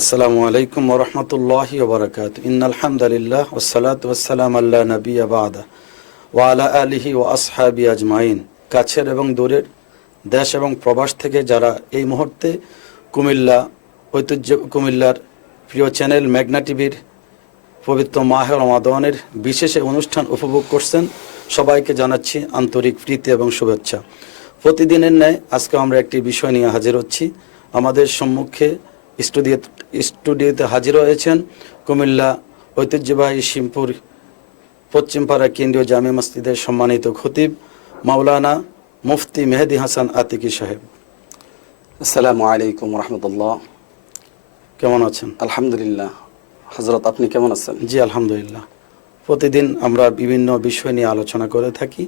আসসালামু আলাইকুম ওয়া রাহমাতুল্লাহি ওয়া বারাকাতুহু। ইন্নাল হামদালিল্লাহ ওয়াস সালাতু ওয়াস সালামু আলা নাবিয়্যা বা'দা ওয়া আলা আলিহি ওয়া আসহাবি আজমাইন। কাছের এবং দূরের, দেশ এবং প্রবাস থেকে যারা এই মুহূর্তে কুমিল্লার প্রিয় চ্যানেল মেঘনা টিভির পবিত্র মাহে রমাদানের বিশেষ অনুষ্ঠান উপভোগ করছেন, সবাইকে জানাচ্ছি আন্তরিক প্রীতি এবং শুভেচ্ছা। প্রতিদিনের ন্যায় আজকে আমরা একটি বিষয় নিয়ে হাজির হচ্ছি। আমাদের সম্মুখে স্টুডিওতে হাজির হয়েছেন কুমিল্লা ঐতিহ্যবাহী শিমপুর পশ্চিমপাড়া কেন্দ্রীয় জামে মসজিদের সম্মানিত খতিব মাওলানা মুফতি মেহেদি হাসান আতিকি সাহেব। আসসালামু আলাইকুম রহমতুল্লাহ। কেমন আছেন? আলহামদুলিল্লাহ। হযরত, আপনি কেমন আছেন? জি আলহামদুলিল্লাহ। প্রতিদিন আমরা বিভিন্ন বিষয় নিয়ে আলোচনা করে থাকি।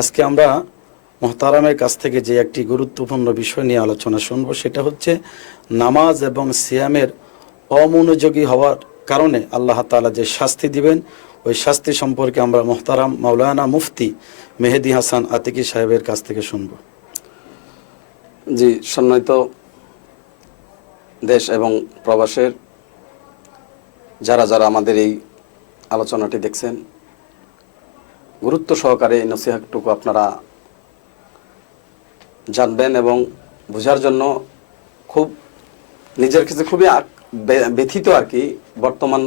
আজকে আমরা মুহতারামের কাছ থেকে যে একটি গুরুত্বপূর্ণ বিষয় নিয়ে আলোচনা শুনব, সেটা হচ্ছে নামাজ এবং সিয়ামের অমনোযোগী হওয়ার কারণে আল্লাহ তাআলা যে শাস্তি দিবেন, ওই শাস্তি সম্পর্কে আমরা মুহতারাম মাওলানা মুফতি মেহেদি হাসান আতিকি সাহেবের কাছ থেকে শুনব। জি, সম্মানিত দেশ এবং প্রবাসের যারা যারা আমাদের এই আলোচনাটি দেখছেন, গুরুত্ব সহকারে এই নসিহতটুকু আপনারা জানবেন এবং বোঝার জন্য খুব নিজের কাছে খুবই ব্যথিত আর কি। বর্তমান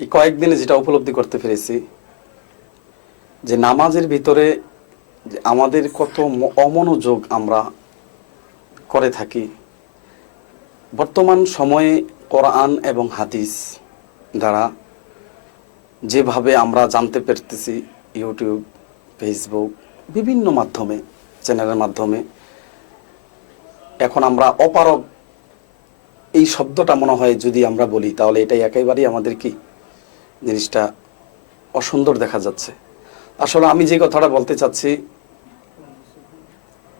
এই কয়েকদিনে যেটা উপলব্ধি করতে পেরেছি, যে নামাজের ভিতরে আমাদের কত অমনোযোগ আমরা করে থাকি। বর্তমান সময়ে কোরআন এবং হাদিস দ্বারা যেভাবে আমরা জানতে পারতেছি, ইউটিউব, ফেসবুক, বিভিন্ন মাধ্যমে, চ্যানেলের মাধ্যমে, এখন আমরা অপারগ এই শব্দটা মনে হয় যদি আমরা বলি তাহলে এটাই একেবারেই আমাদের কি জিনিসটা অসুন্দর দেখা যাচ্ছে। আসলে আমি যে কথাটা বলতে চাচ্ছি,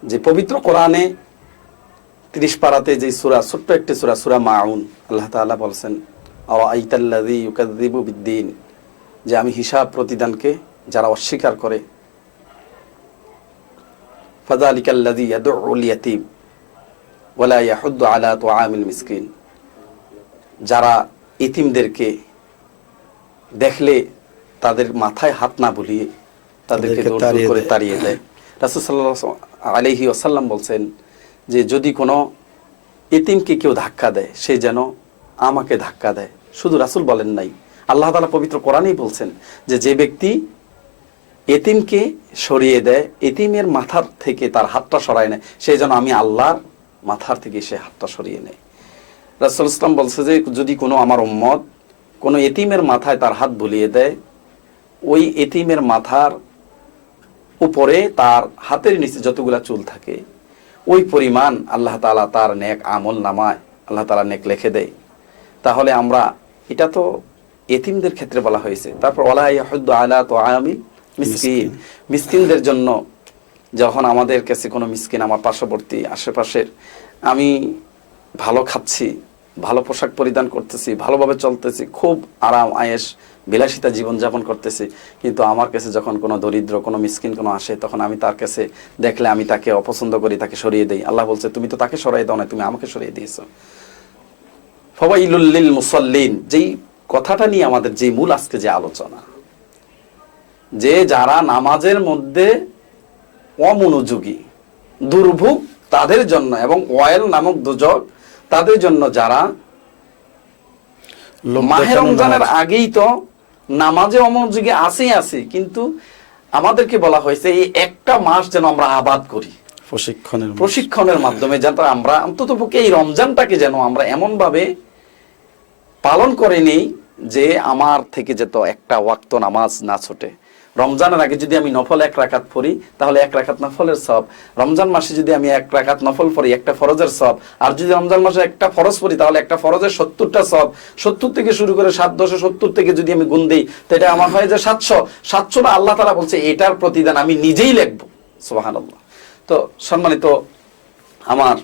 যে পবিত্র কোরআনে 30 পারাতে যে সূরা, ছোট্ট একটি সূরা, সূরা মাউন, আল্লাহ তাআলা বলছেন আরাআইতাল্লাযী ইউকাযযিবু বিদ্দীন, যে আমি হিসাব প্রতিদানকে যারা অস্বীকার করে, ফাযালিকাল্লাযী ইয়াদউল ইয়াতীম ওয়া লা ইয়াহুদ্দু আলা তুআমিল মিসকিন, যারা এতিমদেরকে দেখলে তাদের মাথায় হাত না বুলিয়ে তাদেরকে দূর করে তাড়িয়ে দেয়। রাসূল সাল্লাল্লাহু আলাইহি ওয়াসাল্লাম বলছেন যে যদি কোনো এতিমকে কেউ ধাক্কা দেয়, সে যেন আমাকে ধাক্কা দেয়। শুধু রাসূল বলেন নাই, আল্লাহ তাআলা পবিত্র কোরআনেই বলছেন যে যে ব্যক্তি এতিমকে সরিয়ে দেয়, এতিমের মাথার থেকে তার হাতটা সরায় নেয়, সে যেন আমি আল্লাহর মাথার থেকে সে হাতটা সরিয়ে নেয়। রাসূল ইসলাম বলছে যে যদি কোনো আমার উম্মত কোনো এতিমের মাথায় তার হাত বুলিয়ে দেয়, ওই এতিমের মাথার উপরে তার হাতের নিচে যতগুলা চুল থাকে ওই পরিমাণ আল্লাহ তাআলা তার নেক আমল নামায় আল্লাহ তাআলা নেক লিখে দেয়। তাহলে আমরা, এটা তো এতিমদের ক্ষেত্রে বলা হয়েছে। তারপর ওয়ালা ইয়াহুদ্দু আলা তুআমিল মিসকিন, মিসকিনদের জন্য যখন আমাদের কাছে কোনো মিসকিন, আমার পার্শ্ববর্তী আশেপাশের, আমি ভালো খাচ্ছি, ভালো পোশাক পরিধান করতেছি, ভালোভাবে চলতেছি, খুব আরাম আয়েশ বিলাসিতা জীবনযাপন করতেছি, কিন্তু আমার কাছে যখন কোনো দরিদ্র, কোনো মিসকিন কোনো আসে, তখন আমি তার কাছে দেখলে আমি তাকে অপছন্দ করি, তাকে সরিয়ে দেই। আল্লাহ বলছে তুমি তো তাকে সরিয়ে দাও না, তুমি আমাকে সরিয়ে দিয়েছো। ফাওয়াইলুল লিল মুসাল্লিন, যেই কথাটা নিয়ে আমাদের যে মূল আজকে যে আলোচনা, যে যারা নামাজের মধ্যে অমনোযোগী, দুর্ভোগ তাদের জন্য, এবং ওয়াইল নামক দুজক তাদের জন্য, যারা মাহে রমজানের আগেই তো নামাজে অমনোযোগী আছে, কিন্তু আমাদেরকে বলা হয়েছে এই একটা মাস যেন আমরা আবাদ করি প্রশিক্ষণের মাধ্যমে, যাতে আমরা অন্ততপক্ষে এই রমজানটাকে যেন আমরা এমন ভাবে পালন করে নেই যে আমার থেকে যেত একটা ওয়াক্ত নামাজ না ছুটে। রমজানের আগে যদি আমি নফল 1 রাকাত পড়ি, তাহলে 1 রাকাত নফলের সওয়াব। রমজান মাসে যদি আমি 1 রাকাত নফল পড়ি, একটা ফরজের সওয়াব। আর যদি রমজান মাসে একটা ফরজ পড়ি, তাহলে একটা ফরজের 70টা সওয়াব। 70 থেকে শুরু করে 770 থেকে যদি আমি গুণ দিই, তো এটা আমার হয় যে 700 না, আল্লাহ তাআলা বলছে এটার প্রতিদান আমি নিজেই লিখব। সুবহানাল্লাহ। তো সম্মানিত আমার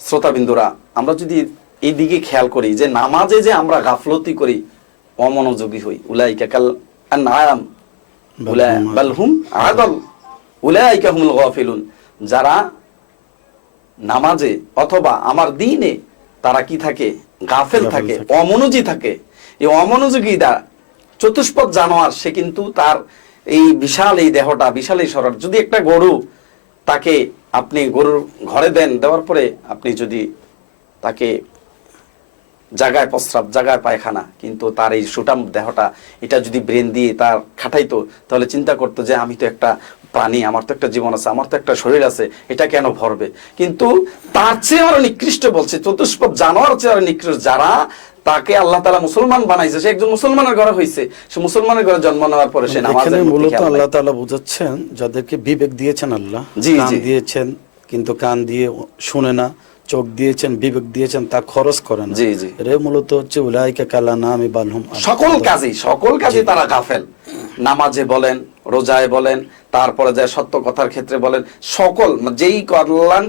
শ্রোতাবিন্দুরা, আমরা যদি এই দিকে খেয়াল করি যে নামাজে যে আমরা গাফলতি করি, অমনোযোগী হই, উলাইকা কাল আনআম বাল হুম আদাল উলাইকা হুমুল গাফিলুন, যারা নামাজে অথবা আমার দ্বীনে তারা কি থাকে, গাফেল থাকে, অমনোযোগী থাকে। এই অমনোযোগীটা চতুষ্পদ জানোয়ার, সে কিন্তু তার এই বিশাল এই দেহটা, বিশাল এই শরীর, যদি একটা গরু তাকে আপনি গরুর ঘরে দেন, দেওয়ার পরে আপনি যদি তাকে জায়গায় প্রস্রাব, জায়গায় পায়খানা, কিন্তু তার এই সুটাম দেহটা এটা যদি ব্রেন দিয়ে তার খাটাইতো, তাহলে চিন্তা করতো যে আমি তো একটা প্রাণী, আমার তো একটা জীবন আছে, আমার তো একটা শরীর আছে, এটা কেন ভরবে? কিন্তু তার চেয়ে আরো নিকৃষ্ট বলছে, চতুষ্পদ জানোয়ার চেয়ে আরো নিকৃষ্ট, যারা তাকে আল্লাহ তাআলা মুসলমান বানাইছে, সে একজন মুসলমানের ঘরে হইছে, সে মুসলমানের ঘরে জন্ম নেওয়ার পরে সে নামাজের এখানে মধ্যে মূলত খেয়াল নাই। আল্লাহ তাআলা বুঝাচ্ছেন যাদেরকে বিবেক দিয়েছেন আল্লাহ, জি, কান জি। দিয়েছেন কিন্তু কান দিয়ে শুনে না, চোখ দিয়েছেন, বিবেক দিয়েছেন, তা খরচ করে না। জি, জি। এর মূলত হচ্ছে উলাইকা কালানামি বালহুম সকল কাজে তারা গাফেল। নামাজে বলেন, রোজায় বলেন, তারপরে যায় সত্য কথার ক্ষেত্রে বলেন, সকল যেই কল্যাণ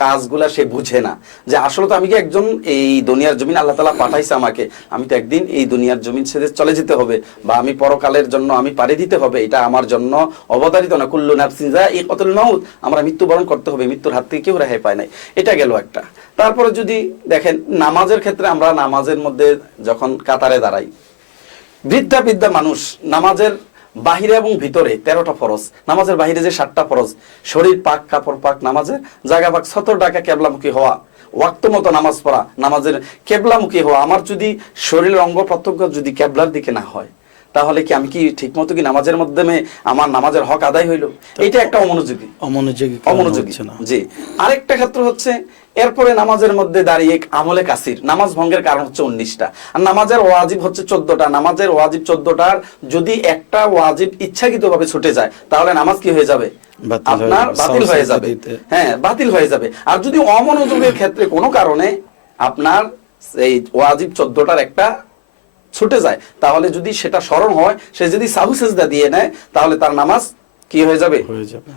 কাজগুলা সে বুঝে না, যে আসলে তো আমি কি একজন এই দুনিয়ার জমিন আল্লাহ তাআলা পাঠাইছে আমাকে, আমি তো একদিন এই দুনিয়ার জমিন ছেড়ে চলে যেতে হবে, বা আমি পরকালের জন্য আমি পাড়ি দিতে হবে, এটা আমার জন্য অবতারিত না। কুল্লু নাফসিন যায়িকাতুল মাউত, আমরা মৃত্যুবরণ করতে হবে, মৃত্যুর হাত থেকে কেউ রেহাই পায় নাই। এটা গেল একটা। তারপরে যদি দেখেন নামাজের ক্ষেত্রে, আমরা নামাজের মধ্যে যখন কাতারে দাঁড়াই, বৃদ্ধা মানুষ, নামাজের বাহিরে এবং ভিতরে 13টা ফরজ, নামাজের বাহিরে যে 7টা ফরজ, শরীর পাক, কাপড় পাক, নামাজের জায়গা পাক, 17 টাকা কেবলামুখী হওয়া, ওয়াক্ত মতো নামাজ পড়া, নামাজের কেবলামুখী হওয়া। আমার যদি শরীরের অঙ্গ প্রত্যঙ্গ যদি কেবলার দিকে না হয়, তাহলে কি আমি কি ঠিক মতো কি নামাজের মাধ্যমে আমার নামাজের হক আদায় হইল? এটা একটা অমনোযোগী। জি। আরেকটা ক্ষেত্র হচ্ছে, এরপরে নামাজের মধ্যে দাঁড়িয়ে আমলে কাসির, নামাজ ভঙ্গের কারণ হচ্ছে 19টা, আর নামাজের ওয়াজিব হচ্ছে 14টা। নামাজের ওয়াজিব 14টার যদি একটা ওয়াজিব ইচ্ছাকৃতভাবে ছুটে যায়, তাহলে নামাজ কি হয়ে যাবে? আপনার বাতিল হয়ে যাবে। হ্যাঁ, বাতিল হয়ে যাবে। আর যদি অমনোযোগের ক্ষেত্রে কোনো কারণে আপনার এই ওয়াজিব 14টার একটা ছুটে যায়, তাহলে যদি সেটা স্মরণ হয়, সে যদি সাহু সেজদা দিয়ে নেয়, তাহলে তার নামাজ কি হয়ে যাবে?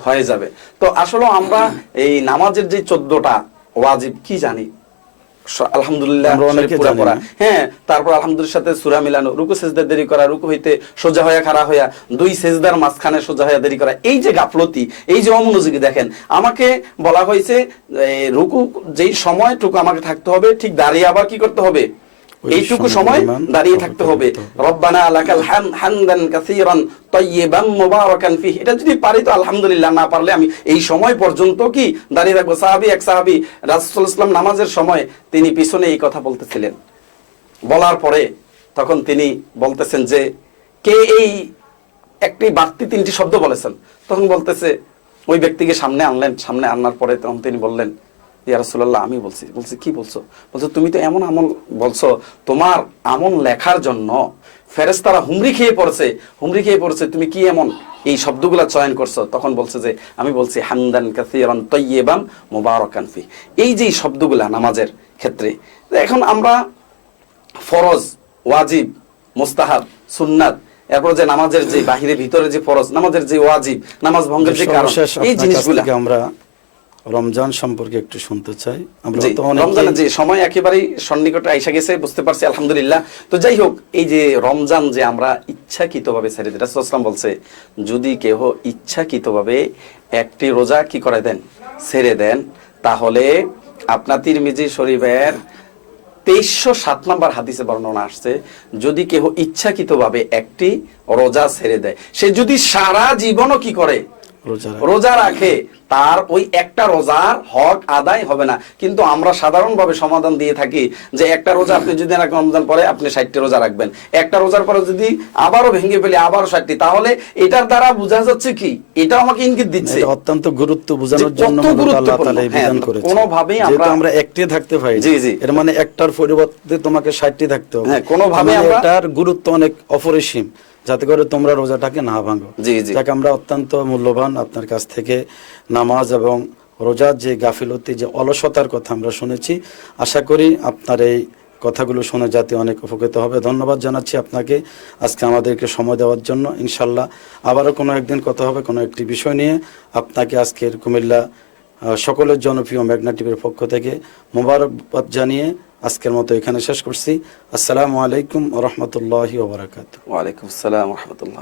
হয়ে যাবে। তো আসলে আমরা এই নামাজের যে 14টা ওয়াজিব কি জানি? আলহামদুলিল্লাহ পুরা পড়া, হ্যাঁ, তারপর আলহামদুলিল্লাহ সাথে সূরা মিলানো, রুকু সেজদা দেরি করা, রুকু হইতে সোজা হয়ে খাড়া হইয়া, 2 সেজদার মাঝখানে সোজা হয়ে দেরি করা, এই যে গাফলতি, এই যে অমনোযোগী। দেখেন, আমাকে বলা হয়েছে রুকু যেই সময়টুকু আমাকে থাকতে হবে, ঠিক দাঁড়িয়ে আবার কি করতে হবে? এইটুকু সময় দাঁড়িয়ে থাকতে হবে। রব্বানা লাকাল হামদান কাসীরান তাইয়িবান মুবারাকান ফিহি, এটা যদি পারি তো আলহামদুলিল্লাহ, না পারলে আমি এই সময় পর্যন্ত কি দাঁড়িয়ে থাকবো। এক সাহাবী রাসূলুল্লাহ সাল্লাল্লাহু আলাইহি ওয়াসাল্লাম নামাজের সময় তিনি পিছনে এই কথা বলতেছিলেন, বলার পরে তখন তিনি বলতেছেন যে কে এই একটি বাড়তি 3টি শব্দ বলেছেন, তখন বলতেছে ওই ব্যক্তিকে সামনে আনলেন, সামনে আনার পরে তখন তিনি বললেন, ইয়া রাসূলুল্লাহ, আমি বলছি। বলছি কি বলছো? বলছো তুমি তো এমন আমল বলছো, তোমার আমল লেখার জন্য ফেরেশতারা হুমড়ি খেয়ে পড়ছে, তুমি কি এমন এই শব্দগুলা চয়ন করছো? তখন বলছে যে আমি বলছি হামদান কাসীরান তাইয়িবান মুবারাকান ফি, এই যে শব্দগুলা নামাজের ক্ষেত্রে। এখন আমরা ফরজ, ওয়াজিব, মুস্তাহাব, সুন্নাত, এরপর যে নামাজের যে বাহিরে ভিতরে যে ফরজ, নামাজের যে ওয়াজিব, নামাজ ভঙ্গের যে কারণ, এই জিনিসগুলা আমরা রমজান সম্পর্কে একটু শুনতে চাই। আমরা তো রমজানের যে সময় একেবারেই সন্নিকটে আইসা গেছে, বুঝতে পারছি আলহামদুলিল্লাহ। তো যাই হোক, এই যে রমজান যে আমরা ইচ্ছাকৃতভাবে ছেড়ে দিই, রাসূলুল্লাহ সাল্লাল্লাহু আলাইহি ওয়াসাল্লাম বলছে, যদি কেহ ইচ্ছাকৃতভাবে একটি রোজা কি করে দেন, ছেড়ে দেন, তাহলে আপনার তিরমিজি শরীফের 2307 নম্বর হাদিসে বর্ণনা আসছে, যদি কেহ ইচ্ছাকৃতভাবে একটি রোজা ছেড়ে দেয়, সে যদি সারা জীবনও কি করে, রোজা রাখে, তার ওই একটা রোজার হক আদায় হবে না। কিন্তু আমরা সাধারণভাবে সমাধান দিয়ে থাকি যে একটা রোজা আপনি যদি রমজান পরে আপনি 60টি রোজা রাখবেন, একটা রোজার পরে যদি আবারও ভেঙে ফেলে আবারও 60টি, তাহলে এটার দ্বারা বোঝা যাচ্ছে কি, এটা আমাকে ইঙ্গিত দিচ্ছে অত্যন্ত গুরুত্ব বোঝানোর জন্য আল্লাহ তাআলা এই বিধান করেছেন। কোনোভাবেই আমরা একটি থাকতে পারি, এর মানে একটার পরিবর্তে তোমাকে 60টি থাকতে হবে। কোনোভাবে এটার গুরুত্ব অনেক অপরিসীম, যাতে করে তোমরা রোজাটাকে না ভাঙো। যাকে আমরা অত্যন্ত মূল্যবান আপনার কাছ থেকে নামাজ এবং রোজার যে গাফিলতি, যে অলসতার কথা আমরা শুনেছি, আশা করি আপনার এই কথাগুলো শুনে যাতে অনেক উপকৃত হবে। ধন্যবাদ জানাচ্ছি আপনাকে আজকে আমাদেরকে সময় দেওয়ার জন্য। ইনশাল্লাহ আবারও কোনো একদিন কথা হবে কোনো একটি বিষয় নিয়ে। আপনাকে আজকের কুমিল্লা সকলের জনপ্রিয় মেঘনা টিভির পক্ষ থেকে মোবারকবাদ জানিয়ে আজকের মতো এখানে শেষ করছি। আসসালামু আলাইকুম ওয়া রাহমাতুল্লাহি ওয়া বারাকাতুহু। ওয়া আলাইকুম আসসালাম ওয়া রাহমাতুল্লাহ।